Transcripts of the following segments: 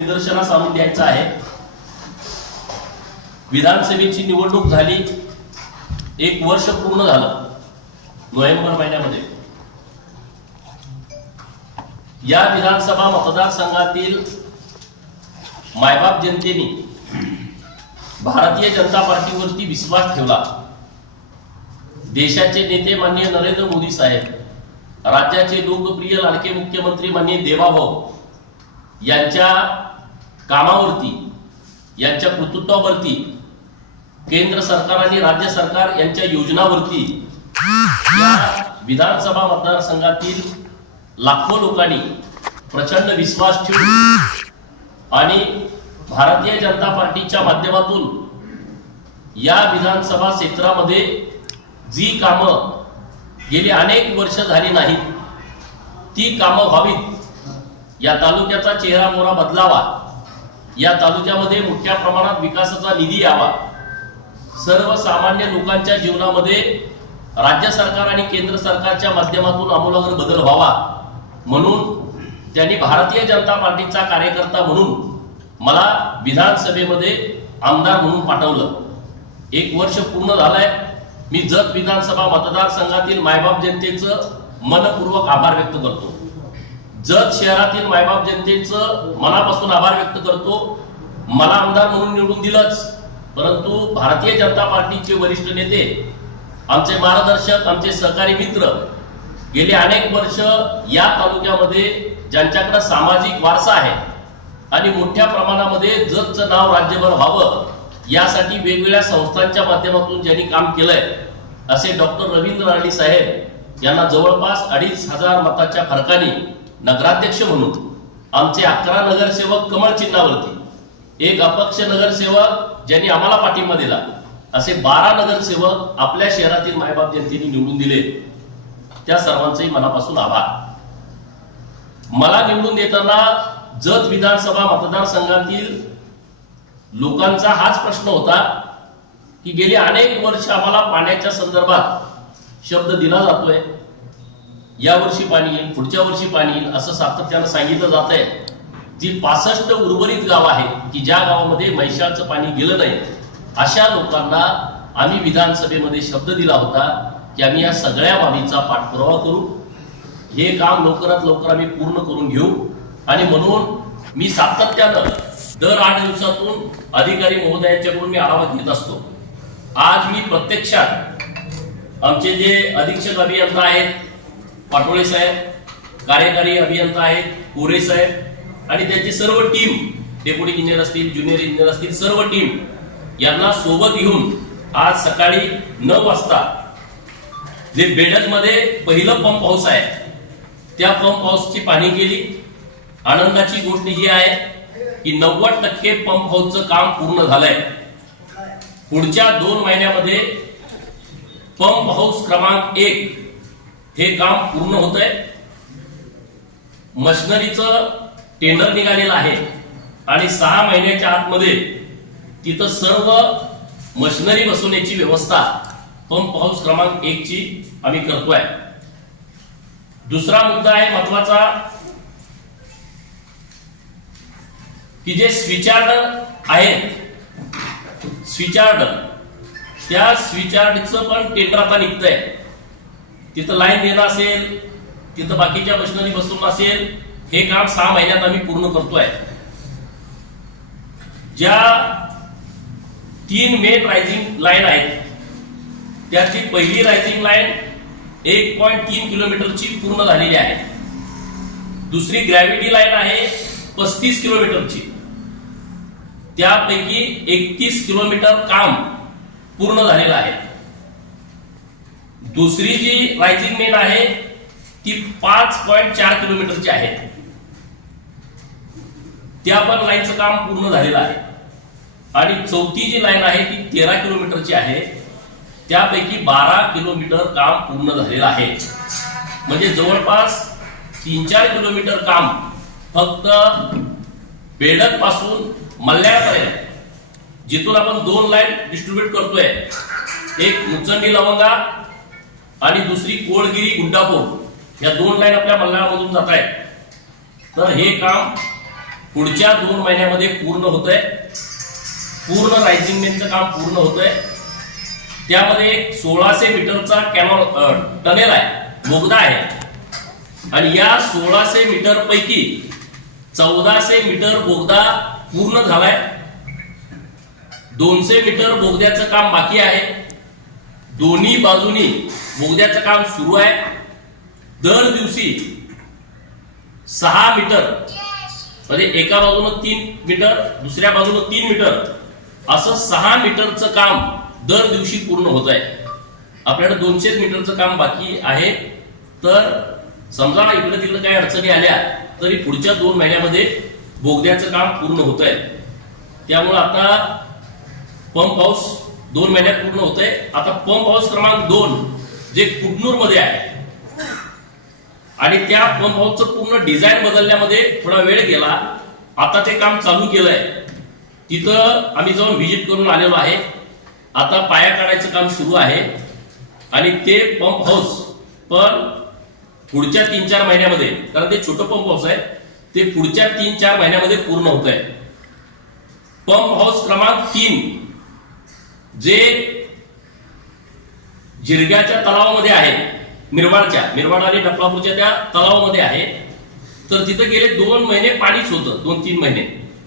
निदर्शनास आणून द्यायचा आहे। विधानसभेची निवडणूक झाली, एक वर्ष पूर्ण झालं नोव्हेंबर महिन्यामध्ये। या विधानसभा मतदारसंघातील मायबाप जनतेने भारतीय जनता पार्टीवरती विश्वास ठेवला। देशाचे नेते माननीय नरेंद्र मोदी साहेब, राज्याचे लोकप्रिय लाडके मुख्यमंत्री माननीय देवाभाऊ यांच्या कामावरती, यांच्या कर्तृत्वावरती, केंद्र सरकार आणि राज्य सरकार यांच्या योजनावरती या विधानसभा मतदारसंघातील लाखो लोकांनी प्रचंड विश्वास ठेवून आणि भारतीय जनता पार्टीच्या माध्यमातून या विधानसभा क्षेत्रामध्ये जी कामं गेली अनेक वर्ष झाली नाहीत ती कामं व्हावीत, या तालुक्याचा चेहरा मोहरा बदलावा, या तालुक्यामध्ये मोठ्या प्रमाणात विकासाचा निधी यावा, सर्वसामान्य लोकांच्या जीवनामध्ये राज्य सरकार आणि केंद्र सरकारच्या माध्यमातून आमूलाग्र बदल व्हावा म्हणून त्यांनी भारतीय जनता पार्टीचा कार्यकर्ता म्हणून मला विधानसभेमध्ये आमदार म्हणून पाठवलं। एक वर्ष पूर्ण झालंय। मी जत विधानसभा मतदारसंघातील मायबाप जनतेचं मनपूर्वक आभार व्यक्त करतो। जत शहरातील मायबाप जनतेचं मनापासून आभार व्यक्त करतो। मला आमदार म्हणून निवडून दिलंच, परंतु भारतीय जनता पार्टीचे वरिष्ठ नेते, आमचे मार्गदर्शक, आमचे सहकारी मित्र गेले अनेक वर्ष या तालुक्यामध्ये ज्यांच्याकडे सामाजिक वारसा आहे आणि मोठ्या प्रमाणामध्ये जतचं नाव राज्यभर व्हावं यासाठी वेगवेगळ्या संस्थांच्या माध्यमातून ज्यांनी काम केलंय असे डॉक्टर रवींद्र राणी साहेब यांना जवळपास 2,500 मताच्या फरकाने नगराध्यक्ष म्हणून, आमचे 11 नगरसेवक कमळ चिन्हावरती, एक अपक्ष नगरसेवक ज्यांनी आम्हाला पाठिंबा दिला, असे 12 नगरसेवक आपल्या शहरातील मायबाप जनतेने निवडून दिले। त्या सर्वांचेही मनापासून आभार। मला निवडून देताना जत विधानसभा मतदारसंघातील लोकांचा हाच प्रश्न होता की गेली अनेक वर्ष आम्हाला पाण्याच्या संदर्भात शब्द दिला जातोय, या वर्षी पाणी येईल, पुढच्या वर्षी पाणी येईल असं सातत्यानं सांगितलं जात आहे। जी 65 उर्वरित गाव आहे की ज्या गावामध्ये मैशाचं पाणी गेलं नाही, अशा लोकांना आम्ही विधानसभेमध्ये शब्द दिला होता की आम्ही या सगळ्या बाबींचा पाठपुरावा करू, हे काम लवकरात लवकर आम्ही पूर्ण करून घेऊ। आणि म्हणून मी सातत्यानं दर 8 दिवसातून अधिकारी महोदयांच्याकडून मी आढावा घेत असतो। आज मी प्रत्यक्षात आमचे जे अधीक्षक अभियंता आहेत, पाटोळे साहेब, कार्यकारी अभियंता आहेत, कोरे साहेब आणि त्यांची सर्व टीम, डेप्युटी इंजिनियर असतील, ज्युनियर इंजिनियर असतील, सर्व टीम यांना सोबत घेऊन आज सकाळी 9 वाजता जे बेडकमध्ये पहिलं पंप हाऊस आहे त्या पंप हाऊसची पाहणी केली। आनंदाची गोष्ट ही आहे की 90% पंप हाऊसचं काम पूर्ण झालंय। पुढच्या 2 महिन्यामध्ये पंप हाऊस क्रमांक 1 हे काम पूर्ण होतंय। मशिनरीचं टेंडर निघालेलं आहे आणि 6 महिन्याच्या आतमध्ये तिथं सर्व मशिनरी बसवण्याची व्यवस्था पंप हाऊस क्रमांक 1 ची आम्ही करतोय। दुसरा मुद्दा आहे महत्वाचा की जे स्विचार्ड आहेत, स्विचार्ड, त्या स्विचार्डचं पण टेंडर आता निघतंय। तिथं लाईन देणं असेल, तिथं बाकीच्या मशिनरी बसवणं असेल, हे काम 6 महिन्यात आम्ही पूर्ण करतोय। ज्या 3 मेन रायझिंग लाईन आहेत त्याची पहिली रायझिंग लाईन 1.3 किलोमीटरची पूर्ण झालेली आहे। दुसरी ग्रॅव्हिटी लाईन आहे 35 किलोमीटरची, त्यापैकी 31 किलोमीटर काम पूर्ण झालेलं आहे। दुसरी जी रायझिंग मेन आहे ती 5.4 किलोमीटरची आहे, त्या पण लाईनचं काम पूर्ण झालेलं आहे। आणि चौथी जी लाईन आहे ती 13 किलोमीटरची आहे, त्यापैकी 12 किलोमीटर काम पूर्ण झालेलं आहे। म्हणजे जवळपास 3-4 किलोमीटर काम फक्त बेडक पासून मल्ल्यापर्यंत, जिथून आपण 2 लाईन डिस्ट्रीब्यूट करतोय, एक मुचंडी लवंगा आणि दुसरी कोळगिरी गुंडापूर, या 2 लाईन आपल्या मल्ल्यामधून जात आहेत। तर हे काम पुढच्या 2 महिन्यामध्ये पूर्ण होतंय. पूर्ण रायझिंग मेनचं काम पूर्ण होतंय. त्यामध्ये एक 1600 मीटरचा टनेल आहे, बोगदा आहे. आणि या 1600 मीटर पैकी 1400 मीटर बोगदा पूर्ण झालाय. 200 मीटर बोगद्याचं काम बाकी आहे. दोन्ही बाजूनी बोगद्याचं काम सुरू आहे. दर दिवशी 6 मीटर म्हणजे एका बाजूनं 3 मीटर, दुसऱ्या बाजूनं 3 मीटर, असं 6 मीटरचं काम दर दिवशी पूर्ण होत आहे. आपल्याकडे 200 मीटरचं काम बाकी आहे. तर समजा इकडे तिकडे काही अडचणी आल्या तरी पुढच्या 2 महिन्यामध्ये बोगद्याचं काम पूर्ण होत आहे. त्यामुळे आता पंप हाऊस 2 महिन्यात पूर्ण होत आहे. आता पंप हाऊस क्रमांक 2 जे कुडनूर मध्ये आहे आणि त्या पंप हाऊसचं पूर्ण डिझाईन बदलण्यामध्ये थोडा वेळ गेला. आता ते काम चालू केलंय. तिथं आम्ही जाऊन व्हिजिट करून आलेलो आहे. आता पाया काढायचं काम सुरू आहे आणि ते पंप हाऊस पण पुढच्या 3-4 महिन्यामध्ये, कारण ते छोटं पंप हाऊस आहे, ते पुढच्या 3-4 महिन्यामध्ये पूर्ण होत आहे. पंप हाऊस क्रमांक 3 जे जिरग्याच्या तलावामध्ये आहे, मिरवाड आणि डफळापूरच्या त्या तलावामध्ये आहे. तर तिथं गेले 2 महिने पाणीच होतं, 2-3 महिने.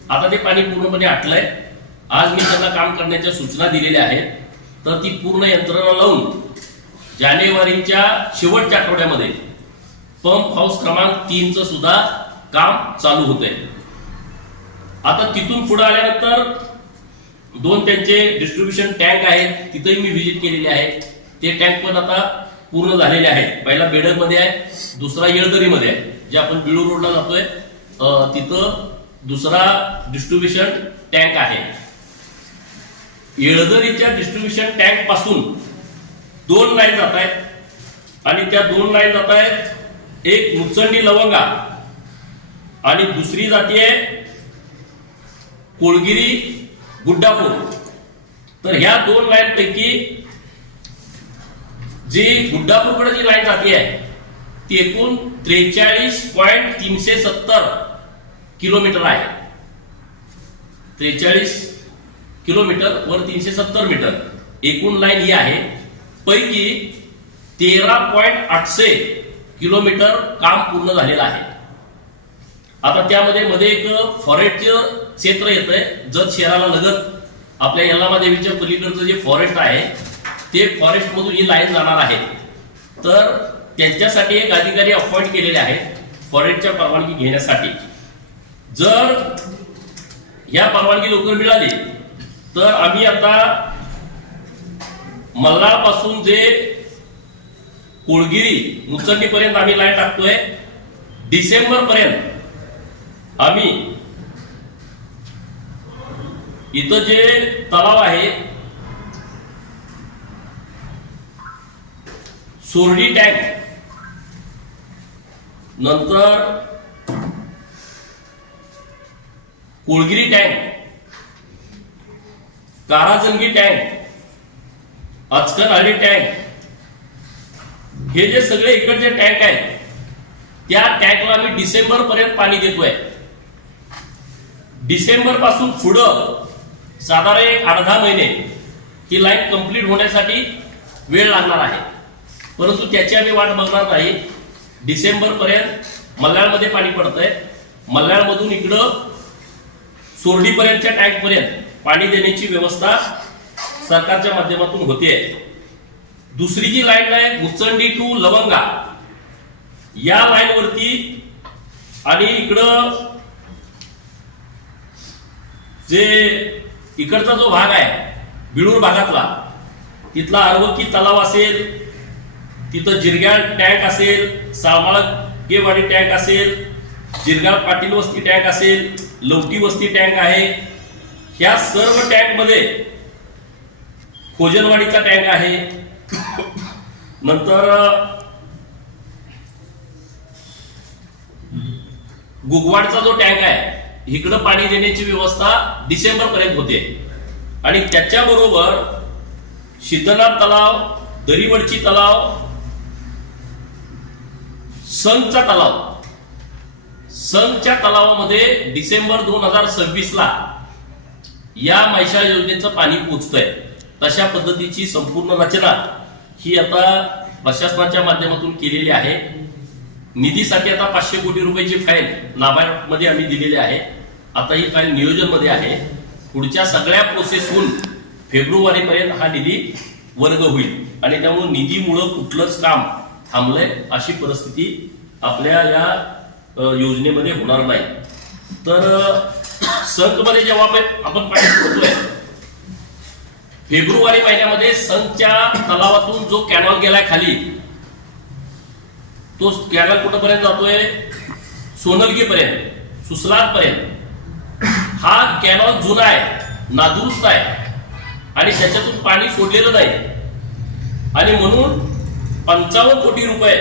आता ते पाणी पूर्णपणे आटलंय. आज मी त्यांना काम करण्याच्या सूचना दिलेल्या आहेत. तर ती पूर्ण यंत्रणा लावून जानेवारीच्या शेवटच्या आठवड्यामध्ये पंप हाऊस क्रमांक 3चं सुद्धा काम चालू होतंय. आता तिथून पुढे आल्यानंतर 2 त्यांचे डिस्ट्रीब्युशन टँक आहेत, तिथेही मी व्हिजिट केलेली आहे. ते टँक पण आता पूर्ण झालेले आहेत. पहिला बेडकमध्ये आहे, दुसरा येळदरीमध्ये आहे. जे आपण बिळूर रोडला जातोय तिथं दुसरा डिस्ट्रीब्युशन टँक आहे. येळदरीच्या डिस्ट्रीब्युशन टँक पासून 2 लाईन जात आहेत आणि त्या 2 लाईन जात आहेत. एक मुचंडी लवंगा आणि दुसरी जातीय कोळगिरी गुड्डापूर. तर ह्या 2 लाईन पैकी जी गुड्डापूरकडे जी लाईन जाती आहे ती एकूण 43.370 किलोमीटर आहे. 43 किलोमीटर वर 370 मीटर एकूण लाईन ही आहे. पैकी 13.800 किलोमीटर काम पूर्ण झालेलं आहे. आता त्यामध्ये मध्ये एक फॉरेस्टचं क्षेत्र येतंय. जत शहराला लगत आपल्या यल्लामा देवीच्या पलीकडचं जे फॉरेस्ट आहे ते फॉरेस्ट मधून ही लाईन जाणार आहे. तर त्यांच्यासाठी एक अधिकारी अपॉइंट केलेले आहेत फॉरेस्टच्या परवानगी घेण्यासाठी. जर या परवानगी लवकर मिळाली तर आम्ही आता मल्हार पासून जे कोळगिरी मुचंडी पर्यंत आम्ही लाईन टाकतोय. डिसेंबर पर्यंत आम्ही इथं जे तलाव आहे सोरडी टँक, नंतर कोळगिरी टँक, काराजंगी टँक, अचकनहळ्ळी टँक, हे जे सगळे इकडचे टँक आहेत त्या टँकला आम्ही डिसेंबर पर्यंत पाणी देतोय. डिसेंबर पासून पुढं साधारण 8-10 महिने ही लाईन कंप्लीट होण्यासाठी वेळ लागणार आहे. परंतु त्याची आम्ही वाट बघणार नाही. डिसेंबर पर्यंत मल्याळमध्ये पाणी पडतंय. मल्याळमधून इकडं सोरडीपर्यंतच्या टँक पर्यंत पाणी देण्याची व्यवस्था सरकारच्या माध्यमातून होते. दुसरी जी लाईन आहे मुचंडी टू लवंगा, या लाईन वरती आणि इकडं जे इकडचा जो भाग आहे बिळूर भागातला, तिथला अरवकी तलाव असेल, तिथं जिरग्याळ टँक असेल, साळमाळगेवाडी टँक असेल, जिरगाळ पाटील वस्ती टँक असेल, लवटी वस्ती टँक आहे. ह्या सर्व टँक मध्ये खोजनवाडीचा टँक आहे. नंतर गुगवाडचा जो टँक आहे इकडं पाणी देण्याची व्यवस्था डिसेंबर पर्यंत होते. आणि त्याच्याबरोबर सिद्धनाथ तलाव, दरीवडची तलाव, संगचा तलाव, संघच्या तलावामध्ये डिसेंबर 2026 ला या मैशाळ योजनेचं पाणी पोहोचतंय. तशा पद्धतीची संपूर्ण रचना ही आता प्रशासनाच्या माध्यमातून केलेली आहे. निधीसाठी आता 500 कोटी रुपयाची फाईल नाबार्ड मध्ये आम्ही दिलेली आहे. आता ही फाईल नियोजन मध्ये आहे. पुढच्या सगळ्या प्रोसेसहून फेब्रुवारीपर्यंत हा निधी वर्ग होईल आणि त्यामुळे निधीमुळे कुठलंच काम थांबलंय अशी परिस्थिती आपल्या या योजनेमध्ये होणार नाही. तर संघमध्ये जेव्हा आपण पाणी सोडतोय फेब्रुवारी महिन्यामध्ये संघच्या तलावातून जो कॅनॉल गेलाय खाली तो कॅनॉल कुठपर्यंत जातोय? सोनलगी पर्यंत, सुसलात पर्यंत. हा कॅनॉल जुना आहे, नादुरुस्त आहे आणि त्याच्यातून पाणी सोडलेलं नाही आणि म्हणून 55 कोटी रुपये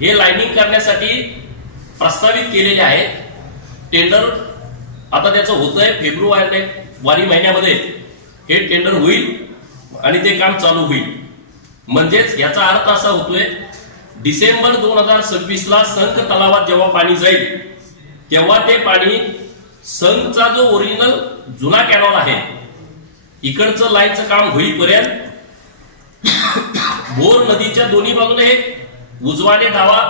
हे लाईनिंग करण्यासाठी प्रस्तावित केलेले आहेत. टेंडर आता त्याचं होतंय. फेब्रुवारी महिन्यामध्ये हे टेंडर होईल आणि ते काम चालू होईल. म्हणजेच याचा अर्थ असा होतोय डिसेंबर 2026 ला संघ तलावात जेव्हा पाणी जाईल तेव्हा ते पाणी संघचा जो ओरिजिनल जुना कॅनॉल आहे इकडचं लाईनचं काम होईपर्यंत बोर नदीच्या दोन्ही बाजूने एक उजवा आणि डावा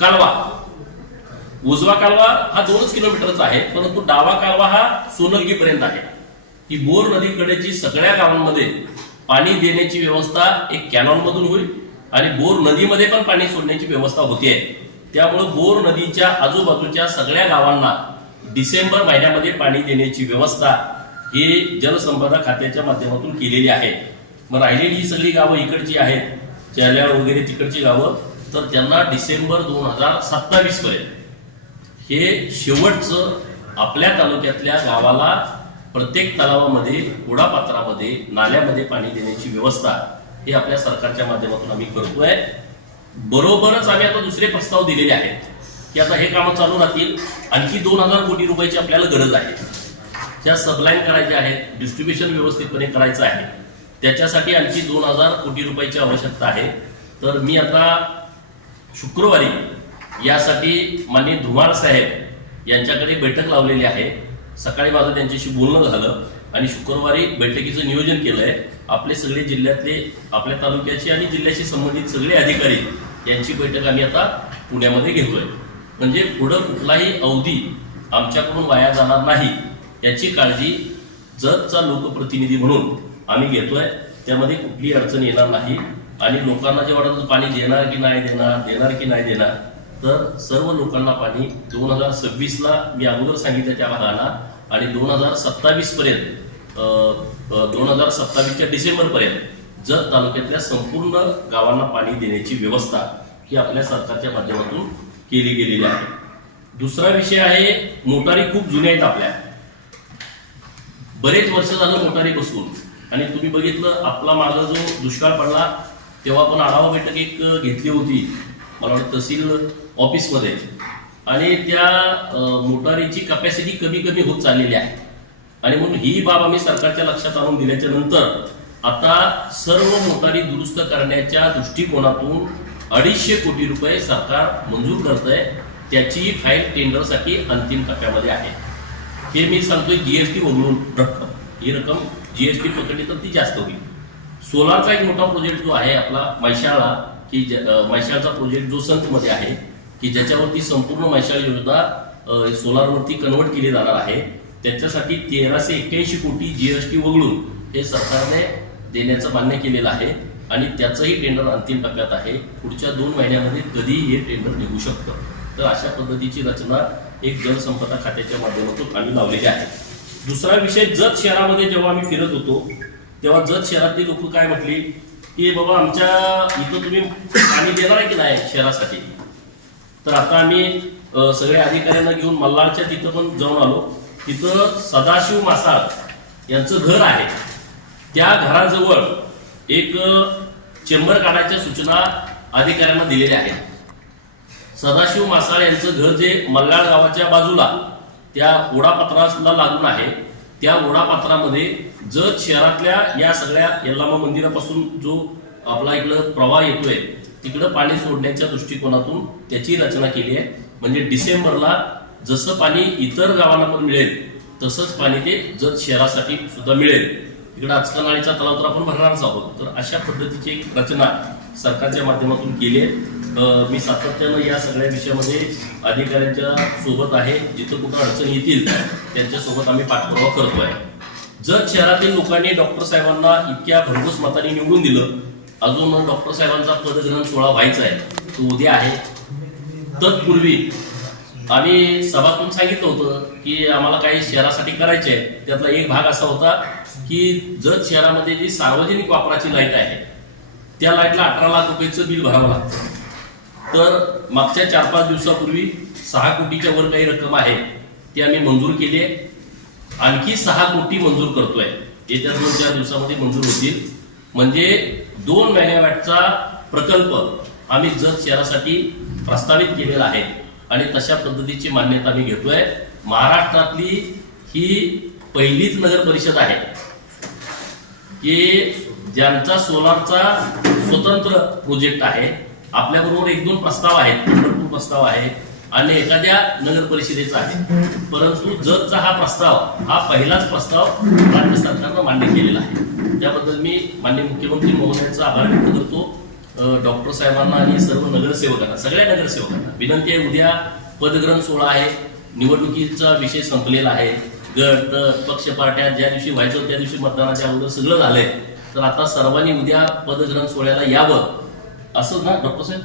कालवा, उजवा कालवा हा 2 किलोमीटरचा आहे परंतु डावा कालवा हा सोनलगी पर्यंत आहे. ही बोर नदीकडेची सगळ्या गावांमध्ये पाणी देण्याची व्यवस्था एक कॅनॉल मधून होईल आणि बोर नदीमध्ये पण पाणी सोडण्याची व्यवस्था होते. त्यामुळे बोर नदीच्या आजूबाजूच्या सगळ्या गावांना डिसेंबर महिन्यामध्ये पाणी देण्याची व्यवस्था ही जलसंपदा खात्याच्या माध्यमातून केलेली आहे. मग राहिलेली ही सगळी गावं इकडची आहेत, चाल्याळ वगैरे तिकडची गावं, तर त्यांना डिसेंबर 2027 पर्यंत हे शेवटचं आपल्या तालुक्यातल्या गावाला प्रत्येक तलावामध्ये, ओढापात्रामध्ये, नाल्यामध्ये पाणी देण्याची व्यवस्था हे आपल्या सरकारच्या माध्यमातून आम्ही करतोय. बरोबरच आम्ही आता दुसरे प्रस्ताव दिलेले आहेत की आता हे कामं चालू राहतील. आणखी 2000 कोटी रुपयाची आपल्याला गरज आहे. त्या सबलाईन करायच्या आहेत, डिस्ट्रीब्युशन व्यवस्थितपणे करायचं आहे, त्याच्यासाठी आणखी 2000 कोटी रुपयाची आवश्यकता आहे. तर मी आता शुक्रवारी यासाठी माननीय धुमाळ साहेब यांच्याकडे बैठक लावलेली आहे. सकाळी माझं त्यांच्याशी बोलणं झालं आणि शुक्रवारी बैठकीचं नियोजन केलंय. आपले सगळे जिल्ह्यातले, आपल्या तालुक्याचे आणि जिल्ह्याशी संबंधित सगळे अधिकारी यांची बैठक आम्ही आता पुण्यामध्ये घेतोय. म्हणजे पुढं कुठलाही अवधी आमच्याकडून वाया जाणार नाही याची काळजी जतचा लोकप्रतिनिधी म्हणून आम्ही घेतोय. त्यामध्ये कुठलीही अडचण येणार नाही आणि लोकांना जे वाटतं पाणी देणार की नाही देणार, देणार की नाही देणार, तर सर्व लोकांना पाणी 2026 ला मी अगोदर सांगितलं त्या भागाला आणि 2027 पर्यंत 2027च्या डिसेंबर पर्यंत जत तालुक्यातल्या संपूर्ण गावांना पाणी देण्याची व्यवस्था ही आपल्या सरकारच्या माध्यमातून केली गेलेली आहे. दुसरा विषय आहे, मोटारी खूप जुन्या आहेत आपल्या, बरेच वर्ष झालं मोटारी बसून. आणि तुम्ही बघितलं आपला मागं जो दुष्काळ पडला तेव्हा आपण आढावा बैठक एक घेतली होती, मला वाटतं तहसील ऑफिसमध्ये, आणि त्या मोटारीची कॅपॅसिटी कमी कमी होत चाललेली आहे. आणि म्हणून ही बाब आम्ही सरकारच्या लक्षात आणून दिल्याच्या नंतर आता सर्व मोटारी दुरुस्त करण्याच्या दृष्टिकोनातून 250 कोटी रुपये सरकार मंजूर करतंय. त्याची फाईल टेंडरसाठी अंतिम टप्प्यामध्ये आहे. हे मी सांगतोय जीएसटी वगळून रक्कम, ही रक्कम जीएसटी पकडली तर ती जास्त होईल. सोलारचा एक मोठा प्रोजेक्ट जो आहे आपला मैशाळा, की मैशाळचा प्रोजेक्ट जो संतमध्ये आहे की ज्याच्यावरती संपूर्ण मैशाळ योजना सोलारवरती कन्वर्ट केली जाणार आहे, त्याच्यासाठी 1381 कोटी जीएसटी वगळून हे सरकारने देण्याचं मान्य केलेलं आहे आणि त्याचंही टेंडर अंतिम टप्प्यात आहे. पुढच्या 2 महिन्यामध्ये कधीही हे टेंडर निघू शकतं. तर अशा पद्धतीची रचना एक जलसंपदा खात्याच्या माध्यमातून आम्ही लावलेली आहे. दुसरा विषय, जत शहरामध्ये जेव्हा आम्ही फिरत होतो तेव्हा जत शहरातली लोक काय म्हटली की बाबा आमच्या इथं तुम्ही पाणी देणार आहे की नाही शहरासाठी. तर आता आम्ही सगळ्या अधिकाऱ्यांना घेऊन मल्हारच्या तिथं पण जाऊन आलो. तिथं सदाशिव मासाळ यांचं घर आहे, त्या घराजवळ एक चेंबर काढायच्या सूचना अधिकाऱ्यांना दिलेल्या आहेत. सदाशिव मासाळ यांचं घर जे मल्हार गावाच्या बाजूला त्या ओढापात्राला लागून आहे, त्या ओढापात्रामध्ये जत शहरातल्या या सगळ्या यल्लामा मंदिरापासून जो आपला इकडं प्रवाह येतोय तिकडं पाणी सोडण्याच्या दृष्टिकोनातून त्याची रचना केली आहे. म्हणजे डिसेंबरला जसं पाणी इतर गावांना पण मिळेल तसंच पाणी ते जत शहरासाठी सुद्धा मिळेल. इकडे आचकानाळीचा तलाव तर आपण भरणारच आहोत. तर अशा पद्धतीची एक रचना सरकारच्या माध्यमातून केली आहे. मी सातत्यानं या सगळ्या विषयामध्ये अधिकाऱ्यांच्या सोबत आहे. जिथं कुठं अडचणी येतील त्यांच्यासोबत आम्ही पाठपुरावा करतोय. जत शहरातील लोकांनी डॉक्टर साहेबांना इतक्या भरघोस मतांनी निवडून दिलं. अजून डॉक्टर साहेबांचा पदग्रहण सोहळा व्हायचा आहे, तो उद्या आहे. तत्पूर्वी आम्ही सभातून सांगितलं होतं की आम्हाला काही शहरासाठी करायचे आहे. त्यातला एक भाग असा होता की जत शहरामध्ये जी सार्वजनिक वापराची लाईट आहे त्या लाईटला 18 लाख रुपयाचं बिल भरावं लागतं. तर मागच्या 4-5 दिवसापूर्वी 6 कोटीच्या वर काही रक्कम आहे ती आम्ही मंजूर केली आहे. आणखी 6 कोटी मंजूर करतोय. येत्या 2-4 दिवसामध्ये मंजूर होतील. म्हणजे 2 मेगावॅटचा प्रकल्प आम्ही जत शहरासाठी प्रस्तावित केलेला आहे आणि तशा पद्धतीची मान्यता आम्ही घेतोय. महाराष्ट्रातली ही पहिलीच नगर परिषद आहे की ज्यांचा सोलारचा स्वतंत्र प्रोजेक्ट आहे. आपल्याबरोबर 1-2 प्रस्ताव आहेत, भरपूर प्रस्ताव आहे आणि एखाद्या नगर परिषदेचा आहे. परंतु जतचा हा प्रस्ताव, हा पहिलाच प्रस्ताव राज्य सरकारनं मान्य केलेला आहे. त्याबद्दल मी माननीय मुख्यमंत्री महोदयांचा आभार व्यक्त करतो. डॉक्टर साहेबांना आणि सर्व नगरसेवकांना, सगळ्या नगरसेवकांना विनंती आहे. उद्या पदग्रहण सोहळा आहे. निवडणुकीचा विषय संपलेला आहे. गट पक्ष पार्ट्या ज्या दिवशी व्हायचं त्या दिवशी मतदानाच्या अगोदर सगळं झालंय. तर आता सर्वांनी उद्या पदग्रहण सोहळ्याला यावं असं ना डॉक्टर साहेब,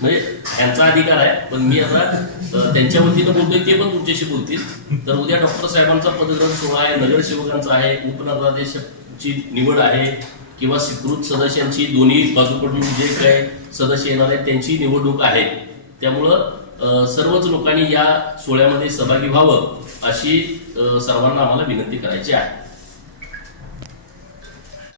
म्हणजे यांचा अधिकार आहे. पण मी आता त्यांच्या वतीनं बोलतोय, ते पण तुमच्याशी बोलतील. तर उद्या डॉक्टर साहेबांचा पदग्रहण सोहळा आहे, नगरसेवकांचा आहे, उपनगराध्यक्षाची निवड आहे किंवा स्वीकृत सदस्यांची दोन्ही बाजूकडून जे काही सदस्य येणार आहेत त्यांची निवडणूक आहे. त्यामुळं सर्वच लोकांनी या सोहळ्यामध्ये सहभागी व्हावं अशी सर्वांना आम्हाला विनंती करायची आहे.